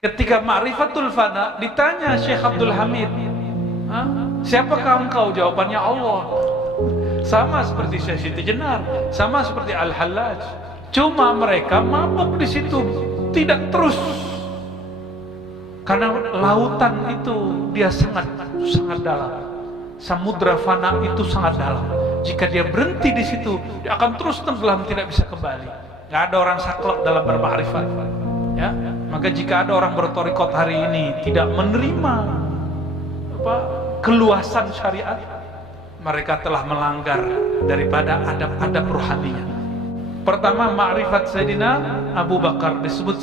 Ketika ma'rifatul fana ditanya Syekh Abdul Hamid, siapakah engkau? Jawabannya Allah. Sama seperti Syekh Siti Jenar, sama seperti Al-Hallaj. Cuma mereka mabuk di situ, tidak terus. Karena lautan itu dia sangat dalam. Samudra fana itu sangat dalam. Jika dia berhenti di situ, dia akan terus tenggelam, tidak bisa kembali. Gak ada orang saklek dalam bermakrifat. Ya, maka jika ada orang bertorikot hari ini tidak menerima keluasan syariat, mereka telah melanggar daripada adab-adab rohaninya. Pertama, ma'rifat Sayyidina Abu Bakar disebut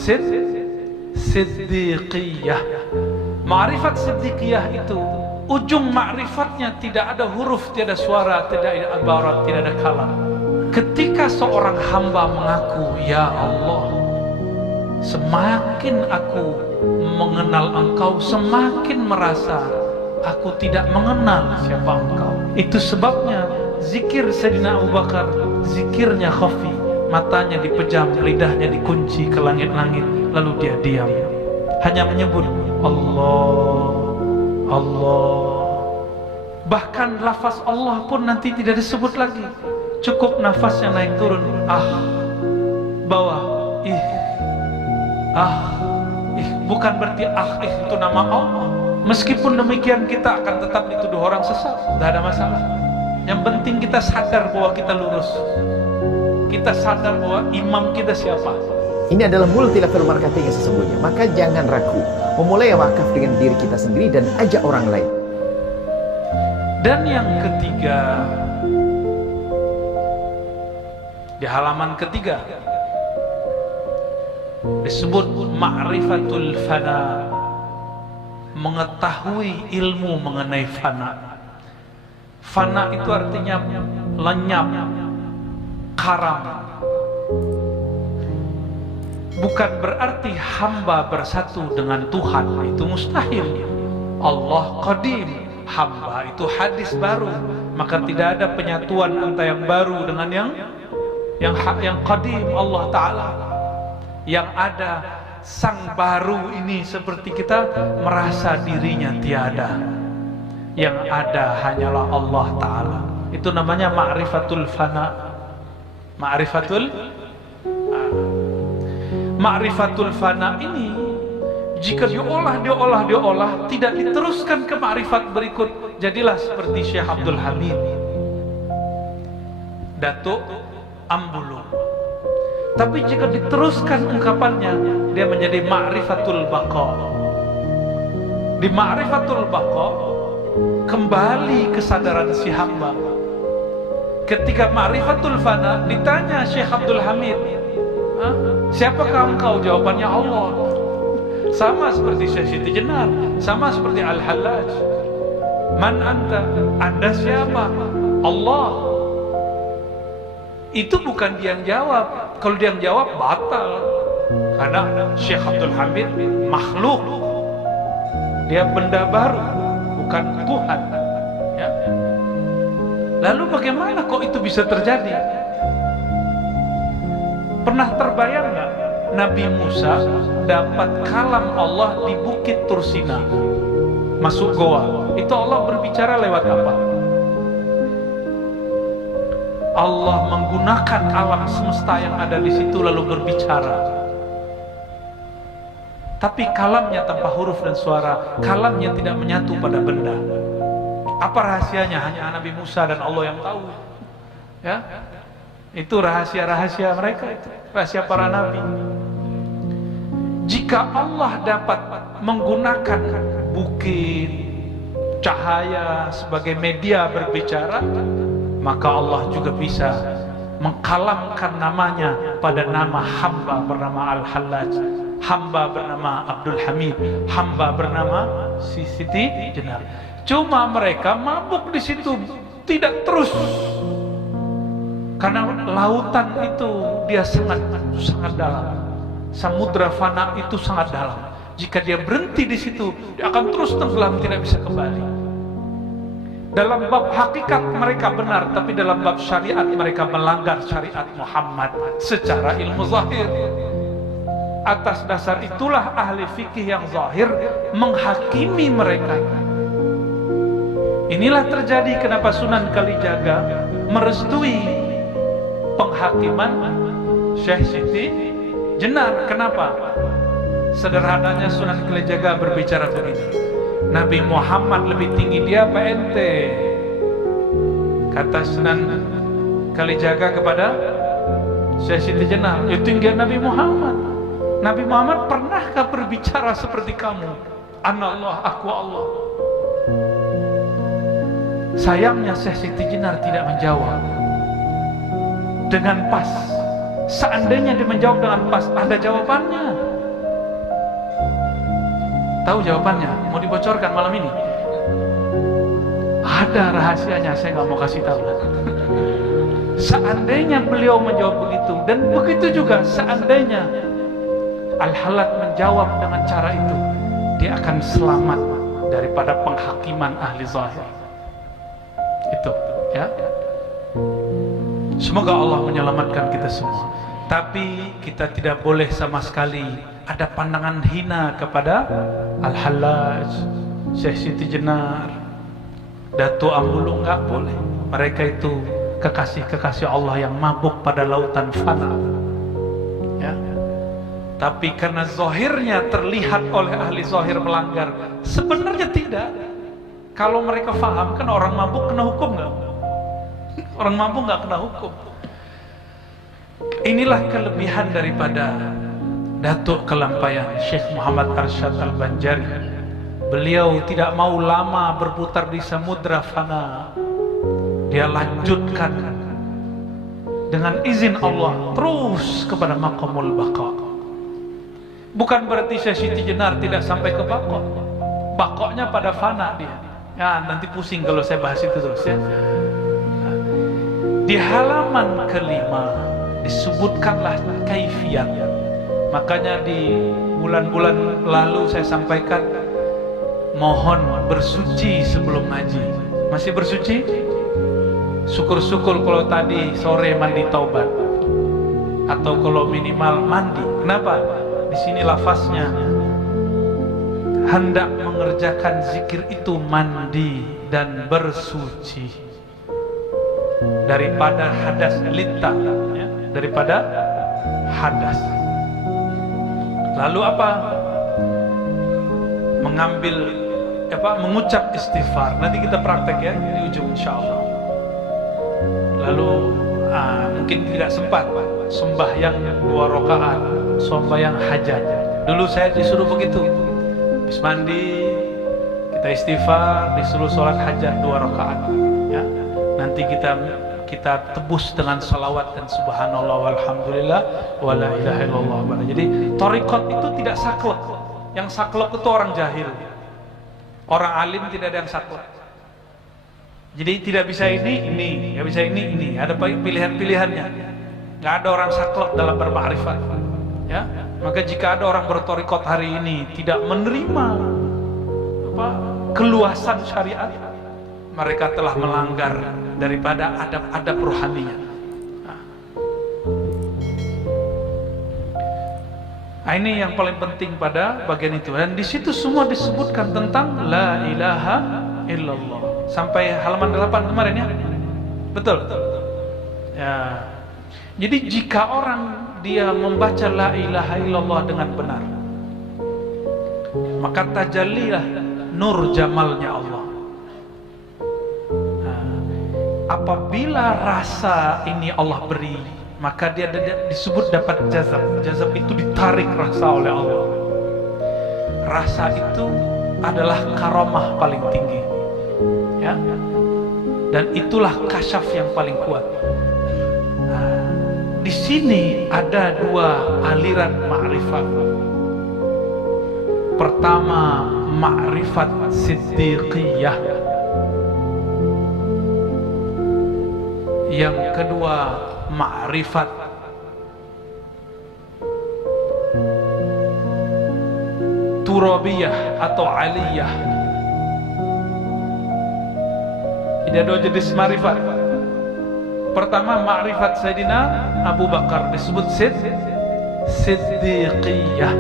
Siddiqiyah. Ma'rifat Siddiqiyah itu ujung ma'rifatnya tidak ada huruf, tidak ada suara, tidak ada ibarat, tidak ada kalam. Ketika seorang hamba mengaku, ya Allah, semakin aku mengenal engkau, semakin merasa aku tidak mengenal siapa engkau. Itu sebabnya zikir Sayyidina Abu Bakar, zikirnya khafi, matanya dipejam, lidahnya dikunci ke langit-langit, lalu dia diam, hanya menyebut Allah, Allah. Bahkan lafaz Allah pun nanti tidak disebut lagi, cukup nafasnya naik turun, bawah, bukan berarti itu nama Allah. Meskipun demikian kita akan tetap dituduh orang sesat, tidak ada masalah. Yang penting kita sadar bahwa kita lurus, kita sadar bahwa imam kita siapa. Ini adalah multi level marketing yang sesungguhnya. Maka jangan ragu, memulai wakaf dengan diri kita sendiri dan ajak orang lain. Dan yang ketiga, di halaman ketiga disebut ma'rifatul fana, mengetahui ilmu mengenai fana. Fana itu artinya lenyap, karam. Bukan berarti hamba bersatu dengan Tuhan, itu mustahil. Allah qadim, hamba itu hadis baru, maka tidak ada penyatuan antara yang baru dengan yang qadim, Allah Ta'ala. Yang ada sang baru ini seperti kita merasa dirinya tiada, yang ada hanyalah Allah Ta'ala. Itu namanya ma'rifatul fana. Ma'rifatul fana ini jika diolah tidak diteruskan ke ma'rifat berikut, jadilah seperti Syekh Abdul Hamid, Datuk Ambulu. Tapi jika diteruskan ungkapannya, dia menjadi ma'rifatul baqa. Di ma'rifatul baqa kembali kesadaran si hamba. Ketika ma'rifatul fana ditanya Syekh Abdul Hamid, siapakah engkau? Jawabannya Allah. Sama seperti Syekh Siti Jenar, sama seperti Al-Hallaj. Man anta? Anda siapa? Allah. Itu bukan dia yang jawab. Kalau dia yang jawab batal, karena Syekh Abdul Hamid makhluk, dia benda baru, bukan Tuhan, ya. Lalu bagaimana kok itu bisa terjadi? Pernah terbayang nggak Nabi Musa dapat kalam Allah di Bukit Tursina, masuk goa? Itu Allah berbicara lewat apa? Allah menggunakan alam semesta yang ada di situ lalu berbicara. Tapi kalamnya tanpa huruf dan suara, kalamnya tidak menyatu pada benda. Apa rahasianya? Hanya Nabi Musa dan Allah yang tahu. Ya, itu rahasia-rahasia mereka, itu rahasia para nabi. Jika Allah dapat menggunakan bukit, cahaya sebagai media berbicara, maka Allah juga bisa mengkalamkan namanya pada nama hamba bernama Al-Hallaj, hamba bernama Abdul Hamid, hamba bernama Siti Jenar. Cuma mereka mabuk di situ, tidak terus. Karena lautan itu dia sangat dalam. Samudra fana itu sangat dalam. Jika dia berhenti di situ, dia akan terus tenggelam, tidak bisa kembali. Dalam bab hakikat mereka benar, tapi dalam bab syariat mereka melanggar syariat Muhammad secara ilmu zahir. Atas dasar itulah ahli fikih yang zahir menghakimi mereka. Inilah terjadi kenapa Sunan Kalijaga merestui penghakiman Syekh Siti Jenar. Kenapa? Sederhananya Sunan Kalijaga berbicara begini, Nabi Muhammad lebih tinggi dia apa ente? Kata Sunan Kalijaga kepada Syekh Siti Jenar, ya tinggi Nabi Muhammad. Nabi Muhammad pernahkah berbicara seperti kamu? Anallah, aku Allah. Sayangnya Syekh Siti Jenar tidak menjawab dengan pas. Seandainya dia menjawab dengan pas, ada jawabannya. Tahu jawabannya? Mau dibocorkan malam ini? Ada rahasianya, saya nggak mau kasih tahu. Seandainya beliau menjawab begitu, dan begitu juga seandainya Al-Halat menjawab dengan cara itu, dia akan selamat daripada penghakiman ahli zahir. Itu, ya. Semoga Allah menyelamatkan kita semua. Tapi kita tidak boleh sama sekali ada pandangan hina kepada Al-Hallaj, Syekh Siti Jenar, Datuk Ambulu, nggak boleh. Mereka itu kekasih-kekasih Allah yang mabuk pada lautan fana, ya. Tapi karena zahirnya terlihat oleh ahli zahir melanggar, sebenarnya tidak. Kalau mereka faham, kan orang mabuk kena hukum nggak? Orang mabuk nggak kena hukum. Inilah kelebihan daripada Datuk Kelampayan Syekh Muhammad Arsyad Al-Banjari. Beliau tidak mau lama berputar di samudra fana. Dia lanjutkan dengan izin Allah terus kepada maqamul baqa. Bukan berarti Syekh Siti Jenar tidak sampai ke baqa. Baqanya pada fana dia. Ya, nanti pusing kalau saya bahas itu terus, ya. Di halaman kelima disebutkanlah kaifiat. Makanya di bulan-bulan lalu saya sampaikan, mohon bersuci sebelum ngaji. Masih bersuci? Syukur-syukur kalau tadi sore mandi taubat, atau kalau minimal mandi. Kenapa? Di sini lafaznya hendak mengerjakan zikir itu mandi dan bersuci daripada hadas lita, ya, daripada hadas. Lalu apa? Mengucap istighfar. Nanti kita praktek, ya, di ujung insyaallah. Lalu mungkin tidak sempat sembahyang 2 rakaat, sembahyang hajat. Dulu saya disuruh begitu. Habis mandi kita istighfar, disuruh sholat hajat 2 rakaat, ya. Nanti kita tebus dengan salawat dan subhanallah walhamdulillah wala ilaha illallah. Jadi thariqat itu tidak saklek. Yang saklek itu orang jahil. Orang alim tidak ada yang saklek. Jadi tidak bisa ini, nggak bisa ini. Ada pilihan-pilihannya. Nggak ada orang saklek dalam bermakrifat, ya. Maka jika ada orang berthariqat hari ini tidak menerima keluasan syariat, mereka telah melanggar daripada adab-adab rohaninya. Nah, ini yang paling penting pada bagian itu. Dan di situ semua disebutkan tentang la ilaha illallah sampai halaman 8 kemarin, ya. Betul. Ya. Jadi jika orang dia membaca la ilaha illallah dengan benar, maka tajallilah nur jamalnya Allah. Apabila rasa ini Allah beri, maka dia disebut dapat jazab. Jazab itu ditarik rasa oleh Allah. Rasa itu adalah karamah paling tinggi, ya. Dan itulah kasyaf yang paling kuat. Di sini ada 2 aliran ma'rifat. Pertama, ma'rifat siddiqiyah. Yang kedua, ma'rifat turabiyah atau aliyah. Ini ada 2 jenis ma'rifat. Pertama, ma'rifat Sayyidina Abu Bakar disebut siddiqiyah.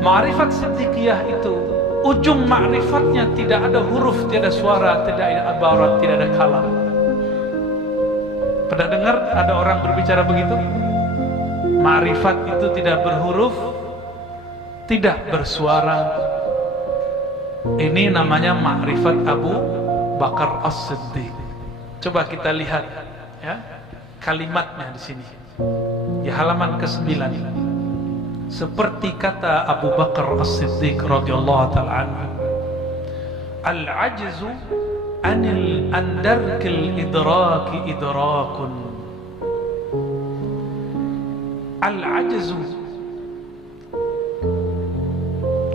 Ma'rifat siddiqiyah itu ujung ma'rifatnya tidak ada huruf, tidak ada suara, tidak ada ibarat, tidak ada kalam. Pernah dengar ada orang berbicara begitu? Ma'rifat itu tidak berhuruf, tidak bersuara. Ini namanya ma'rifat Abu Bakar As-Siddiq. Coba kita lihat ya kalimatnya di sini. Di halaman ke-9. Seperti kata Abu Bakar As-Siddiq radhiyallahu ta'ala anhu, al-ajzu an darkil idraki idrakun. Al-ajzu,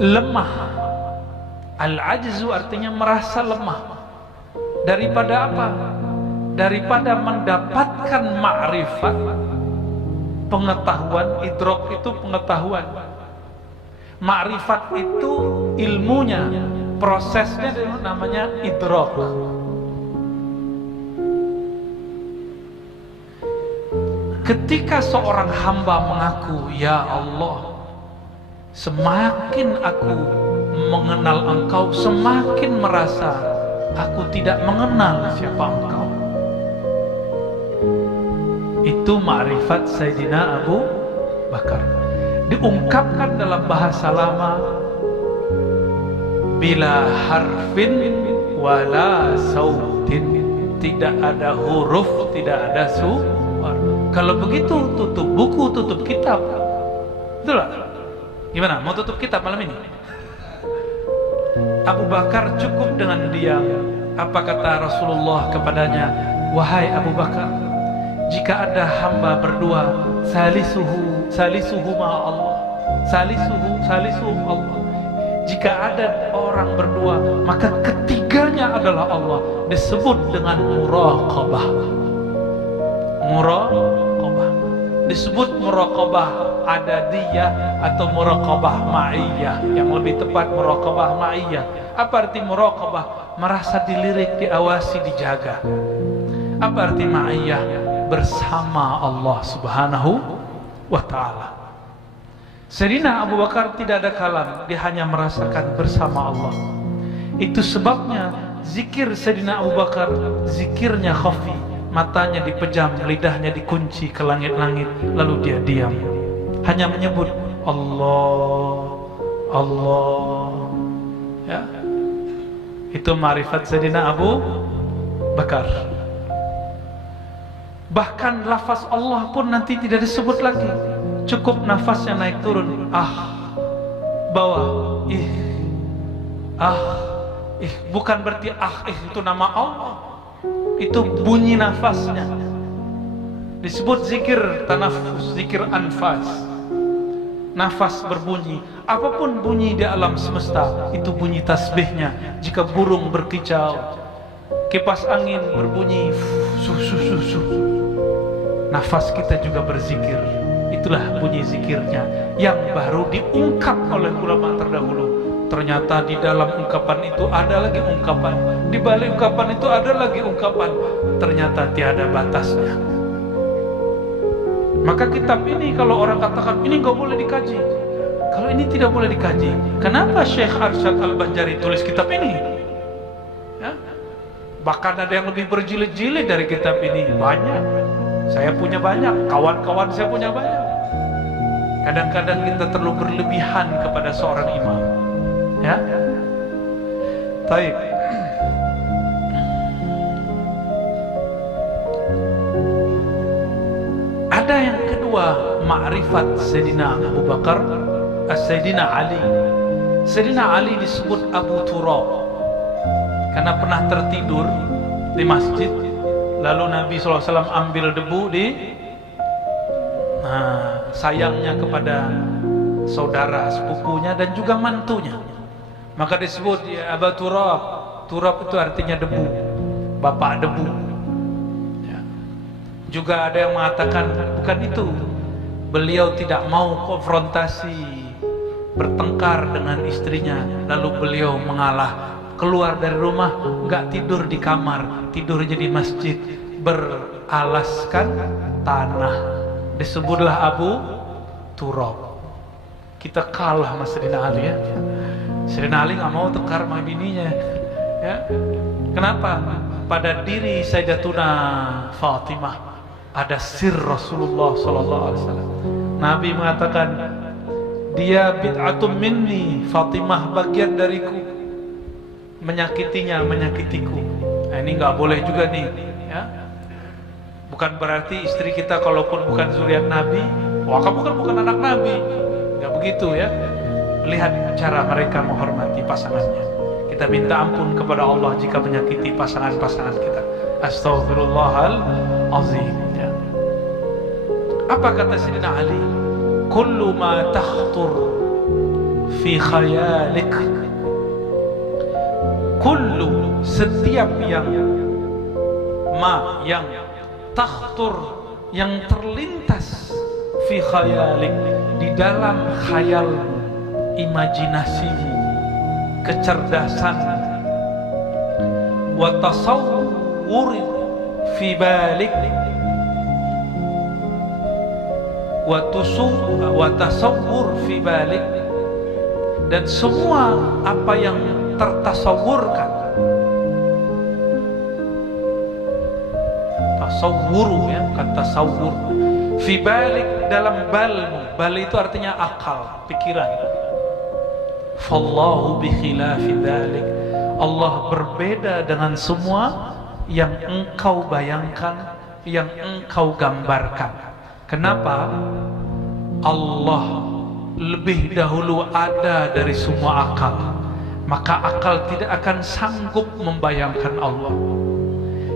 lemah. Al-ajzu artinya merasa lemah. Daripada apa? Daripada mendapatkan ma'rifat, pengetahuan. Idrok itu pengetahuan, ma'rifat itu ilmunya, prosesnya namanya idrok. Ketika seorang hamba mengaku, ya Allah, semakin aku mengenal Engkau, semakin merasa aku tidak mengenal siapa Engkau. Itu ma'rifat Sayyidina Abu Bakar. Diungkapkan dalam bahasa lama, bila harfin wala sautin, tidak ada huruf, tidak ada suara. Kalau begitu tutup buku, tutup kitab. Betul lah. Gimana? Mau tutup kitab malam ini? Abu Bakar cukup dengan diam. Apa kata Rasulullah kepadanya? Wahai Abu Bakar, jika ada hamba berdua, salisuhu ma Allah, salisuhu Allah. Jika ada orang berdua, maka ketiganya adalah Allah. Disebut dengan muraqabah. Muraqabah disebut muraqabah adadiyah atau muraqabah ma'iyah. Yang lebih tepat muraqabah ma'iyah. Apa arti muraqabah? Merasa dilirik, diawasi, dijaga. Apa arti ma'iyah? Bersama Allah Subhanahu wa ta'ala. Sayyidina Abu Bakar tidak ada kalam, dia hanya merasakan bersama Allah. Itu sebabnya zikir Sayyidina Abu Bakar, zikirnya khafi, matanya dipejam, lidahnya dikunci ke langit-langit, lalu dia diam, hanya menyebut Allah, Allah. Ya, itu ma'rifat Sayyidina Abu Bakar. Bahkan lafaz Allah pun nanti tidak disebut lagi, cukup nafasnya naik turun, bawah, bukan berarti itu nama Allah, itu bunyi nafasnya. Disebut zikir tanafus, zikir anfas, nafas berbunyi. Apapun bunyi di alam semesta, itu bunyi tasbihnya. Jika burung berkicau, kipas angin berbunyi, nafas kita juga berzikir. Itulah bunyi zikirnya yang baru diungkap oleh ulama terdahulu. Ternyata di dalam ungkapan itu ada lagi ungkapan, di balik ungkapan itu ada lagi ungkapan. Ternyata tiada batasnya. Maka kitab ini kalau orang katakan ini nggak boleh dikaji, kalau ini tidak boleh dikaji, kenapa Syekh Arsyad Al-Banjari tulis kitab ini? Ya? Bahkan ada yang lebih berjilid-jilid dari kitab ini, banyak. Saya punya banyak, kawan-kawan saya punya banyak. Kadang-kadang kita terlalu berlebihan kepada seorang imam. Ya, baik. Ada yang kedua, ma'rifat Sayyidina Abu Bakar, Sayyidina Ali. Sayyidina Ali disebut Abu Turab karena pernah tertidur di masjid. Lalu Nabi SAW ambil debu sayangnya kepada saudara sepupunya dan juga mantunya. Maka disebut ya, Abu Turab. Turab itu artinya debu, bapak debu. Ya. Juga ada yang mengatakan bukan itu. Beliau tidak mau konfrontasi, bertengkar dengan istrinya. Lalu beliau mengalah. Keluar dari rumah, nggak tidur di kamar, tidurnya di masjid, beralaskan tanah. Disebutlah Abu turab. Kita kalah sama Sayyidina Ali ya. Sayyidina Ali nggak mau tekar sama bininya ya. Kenapa? Pada diri Sayyidatuna Fatimah ada sir Rasulullah SAW. Nabi mengatakan, dia bid'atum minni, Fatimah bagian dariku. Menyakitinya, menyakitiku. Nah, ini nggak boleh juga nih ya. Bukan berarti istri kita kalaupun bukan zuriat Nabi, wah kamu kan bukan anak Nabi. Nggak begitu ya. Lihat cara mereka menghormati pasangannya. Kita minta ampun kepada Allah jika menyakiti pasangan-pasangan kita. Astaghfirullahalazim ya. Apa kata Sayyidina Ali? Kullu ma takhtur fi khayalik, kullu, setiap yang takhtur, yang terlintas, fi khayalik, di dalam khayal, imajinasimu, kecerdasan, wa tasawwur fi balik, wa tasawwur fi balik, dan semua apa yang tertasawurkan, tasawwur ya, bukan tasawwur, fi balik, dalam balmu. Bal itu artinya akal, pikiran. Fallahu bi khilafi dzalik, Allah berbeda dengan semua yang engkau bayangkan, yang engkau gambarkan. Kenapa? Allah lebih dahulu ada dari semua akal, maka akal tidak akan sanggup membayangkan Allah.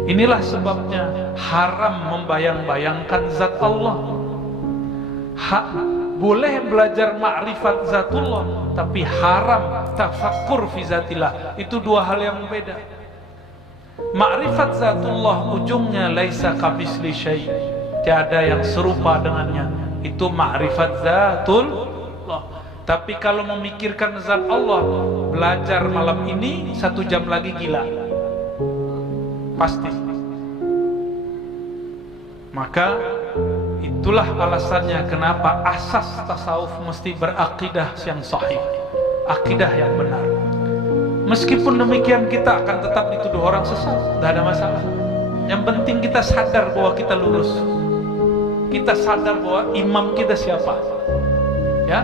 Inilah sebabnya haram membayang-bayangkan zat Allah. Boleh belajar ma'rifat zatullah, tapi haram tafakkur fi zatillah. Itu dua hal yang beda. Ma'rifat zatullah ujungnya laisa kamisli syai', tiada yang serupa dengannya. Itu ma'rifat zatullah. Tapi kalau memikirkan zat Allah, belajar malam ini 1 jam lagi gila. Pasti. Maka itulah alasannya kenapa asas tasawuf mesti berakidah yang sahih, akidah yang benar. Meskipun demikian kita akan tetap dituduh orang sesat, tidak ada masalah. Yang penting kita sadar bahwa kita lurus, kita sadar bahwa imam kita siapa ya.